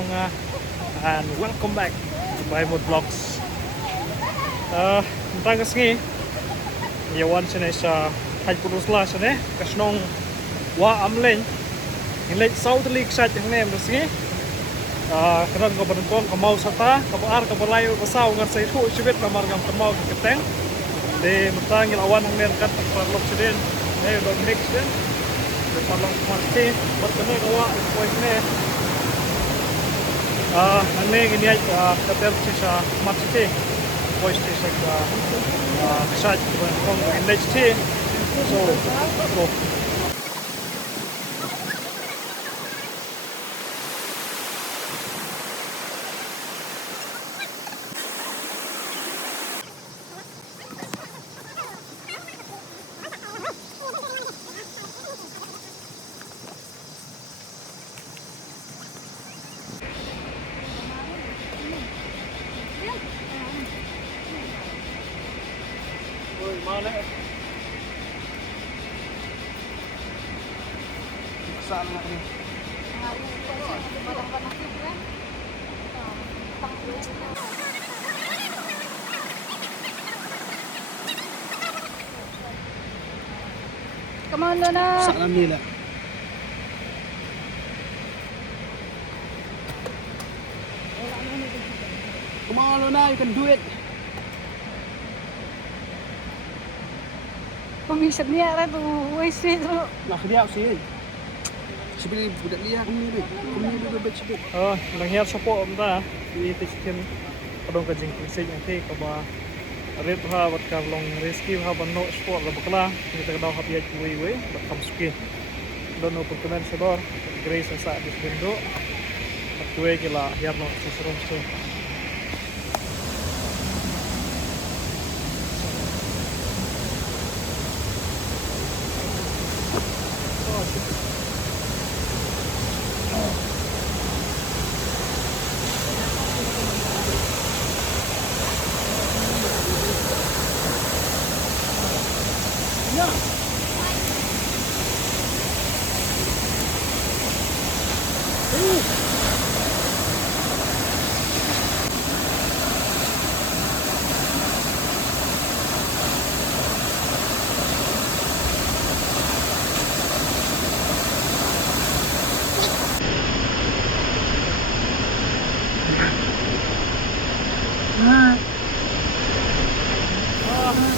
Kasnonga, and welcome back to Baimod Vlogs. Matagas ngi yawan sini sa Hajpurusla sini Kasnong wa amlen inlet Southerly side yang nem ngi karan ko banong ko mau sata kabar kabalayo basaw ngar sa itu sibit lamar ngam kamau keteng de matangil awan ang mer kat parlok siden do mix den de parlok mati berkene kawa point ne ane gini ay kater sa matite voice station side kung NHT so mana besar nak ni Kemana nak? salam ni lah Kemana nak? You can do it. Pemisat niya ra tu, wasted tu. Nak dia sih. Sebenarnya budak dia kami bebek sikit. nangyar sa po amta i-tiskin padong ka jing sig ante ka ba red ha wat ka long rescue ha banno sport la bakla ni ta daw ha piaj we bat kam suki dono por kemen sedor grace sa dis bendo at we kila yar no sisrom so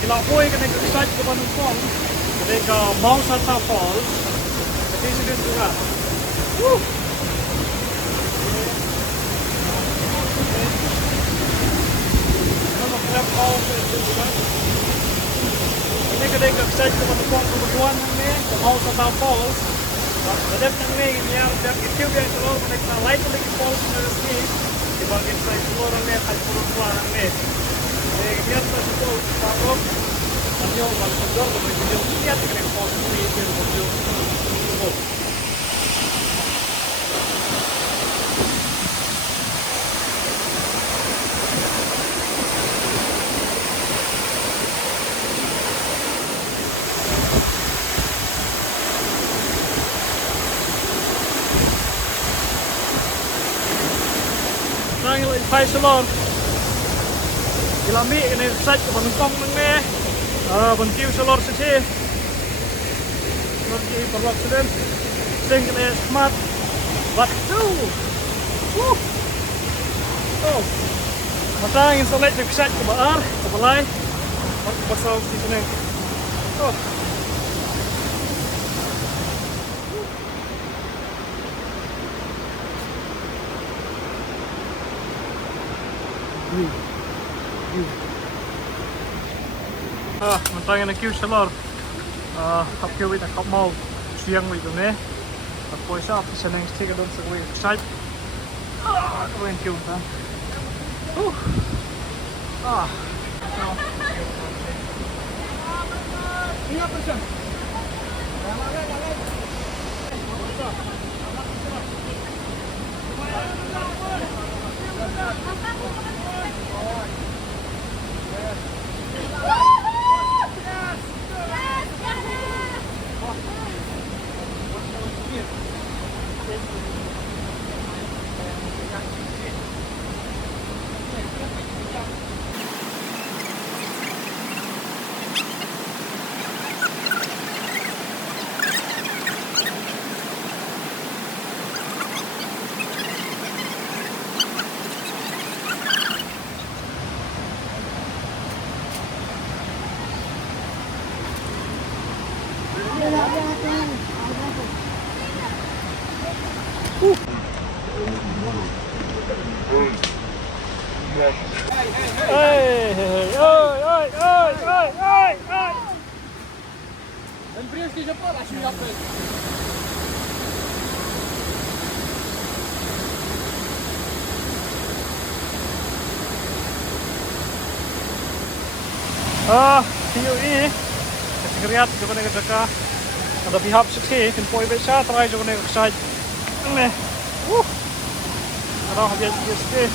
Kilapoy ka nag-excited ka ba ng fall? Kasi ka Mausata Falls. Kasi sila juga. Woo! Ano mag-clap falls sa ito juga? Kasi ka nag-excited ka ba ng fall? Kumukuhan ng me, sa Mausata Falls. Nadep ng me, ito yung ito, light ulit yung falls na resmi. Dibagin sa ito lang me, kahit puro kwa ng me. Lihat pas itu taruh, nanti kalau sedor boleh video lihat dengan pos ini video. Sang lagi Paisalon. Ilami ini site ke Bangkong nang me. Bantiu selor sisi. Nanti perlok seden. Sing kena smart. Batu. Oh. Matang installate ke site ke baar, ke balai. Mak pasal di sini. Oh. Mentang na queue salor. Hapyo wit ak mau siang wit ne. Ako isa sa nang stick doon sa way side. Kuen queue ta. Ingat pesan. Prince di Jepang asli apa? Hiyo ini kasih juga nih kerja ada pihak sih kan poin besar terakhir juga nih kerja ini ada habis sih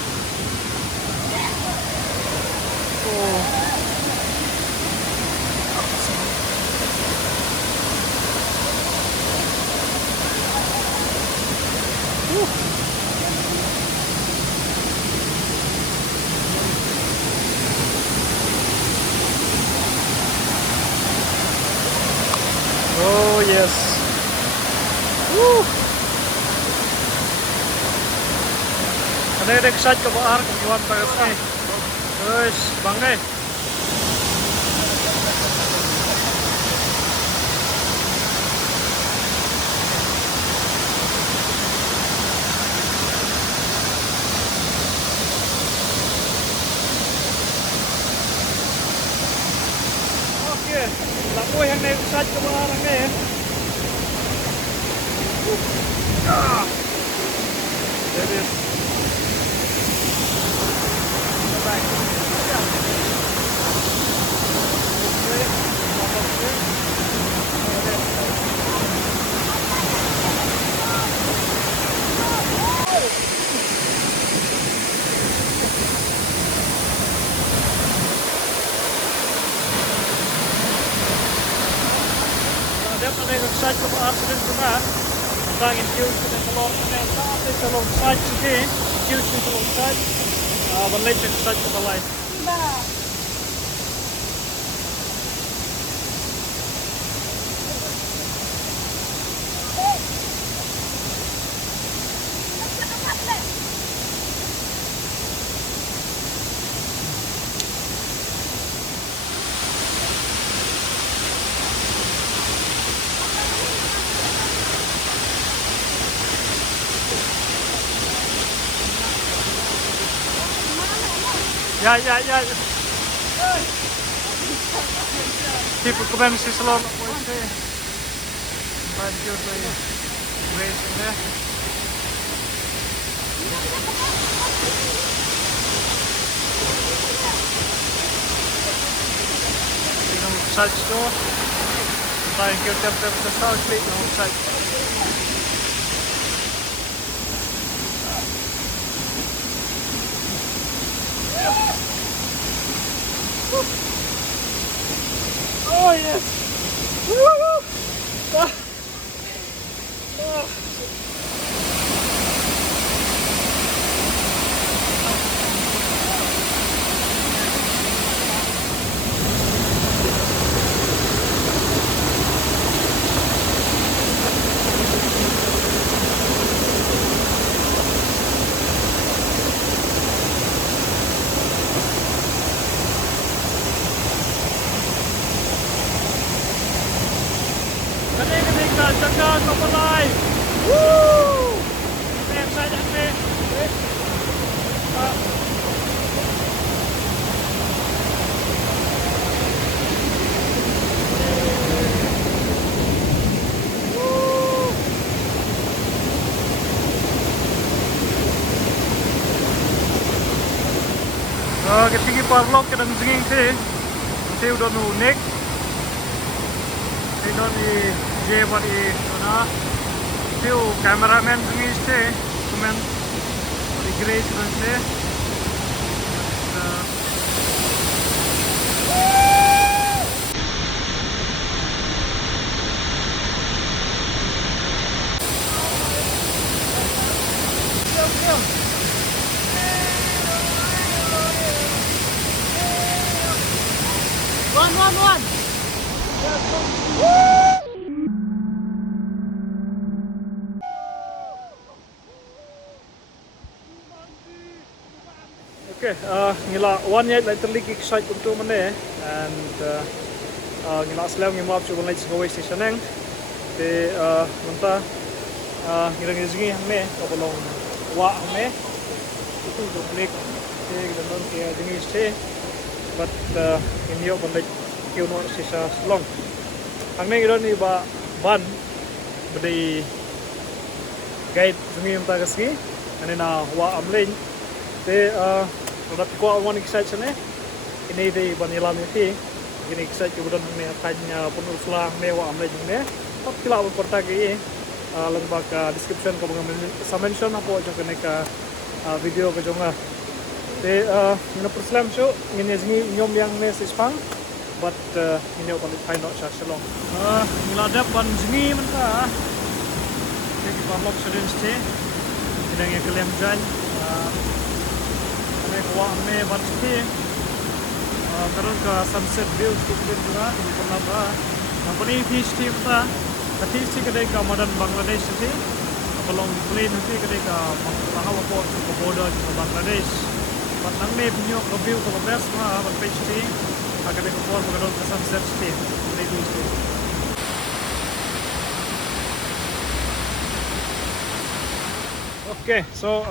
oh yes. Ada excited ke baar kejuan terus nih. Terus bangga. Oke, lapo yang naik excited ke baar nih. There is. Ada yang excited ke baar sedang juga. Tangin kills din sa loob na sa loob side sige kills din sa loob side balay sa side sa balay ya tipo como se slår på sig vad gör det racing där inom side då där en kul temper för start split inom side oh yes! Woo! Ah. Ah. Jaga kapalay! Woo! Saya excited nih. Ketinggi parlok kadang singing sih. Saya udah nunik. Saya udah di ये बड़ी ना त्यो कैमरामैन भी से कमेंट बड़ी ग्रेस बनते One. Okay, ngila one yet literally excited untuk mana and ngila selaw ngimap cuba lagi segawe station neng de menta ngira ngizingi hame kabalong wa hame itu doblik de gandon ke jingi ste but inyo bandai kyo no sisa long Ang nang iron iba ban bedi guide sungi mta kasgi ani na wa amlen te rat ko one excited ne ini de banila mi ti ini excited ke budan ne tanya pun uslah me wa amlen ne top kila bu porta ge lang bak description ko bang mention apo jo kene ka video ko jonga te ina perslam show ngene zingi nyom yang ne sispang but ini ko ni find out cha shalong ngilada ban zingi menta ke pamok students te idang ye kelem jan ane ko ame ban te karon ka sunset view student dura di pernah ba company fish team ta kati si kedai ka modern Bangladesh te along plane te kedai ka Lahawa port ko border ke Bangladesh but nang me pinyo ko view ko best ma ban page te kedai ko port ko ka sunset te kedai view te. Okay, so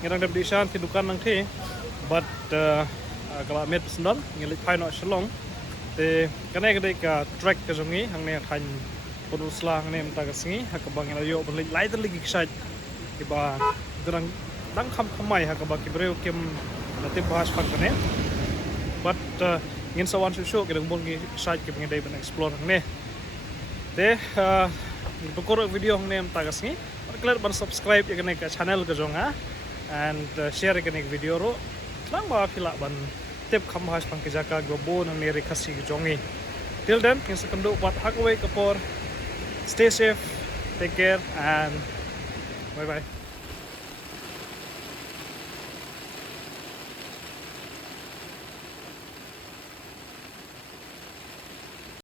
ngerang dapat disan tidukan nang te, but kalau met sendal ngelit paino shalong, te karena kedai ka track ke zongi, hang ne kan poduslah hang ne mta kasingi, hak bang elayo berlit later lagi kisah, kiba derang dang kam kamai hak bang kibreu kim nanti bahas pangkane, but ngin sawan susu kedang bungi kisah kibang kedai ben explore hang ne, te Pukul video hang nem tagas ni, kalian ban subscribe ya kene ke channel ke jonga, and share kene video ro, lang ba pila ban tip kam bahas pang kejaka gobo nang neri kasih ke jongi. Till then, yang sekendo buat hakaway kapor, stay safe, take care, and bye bye.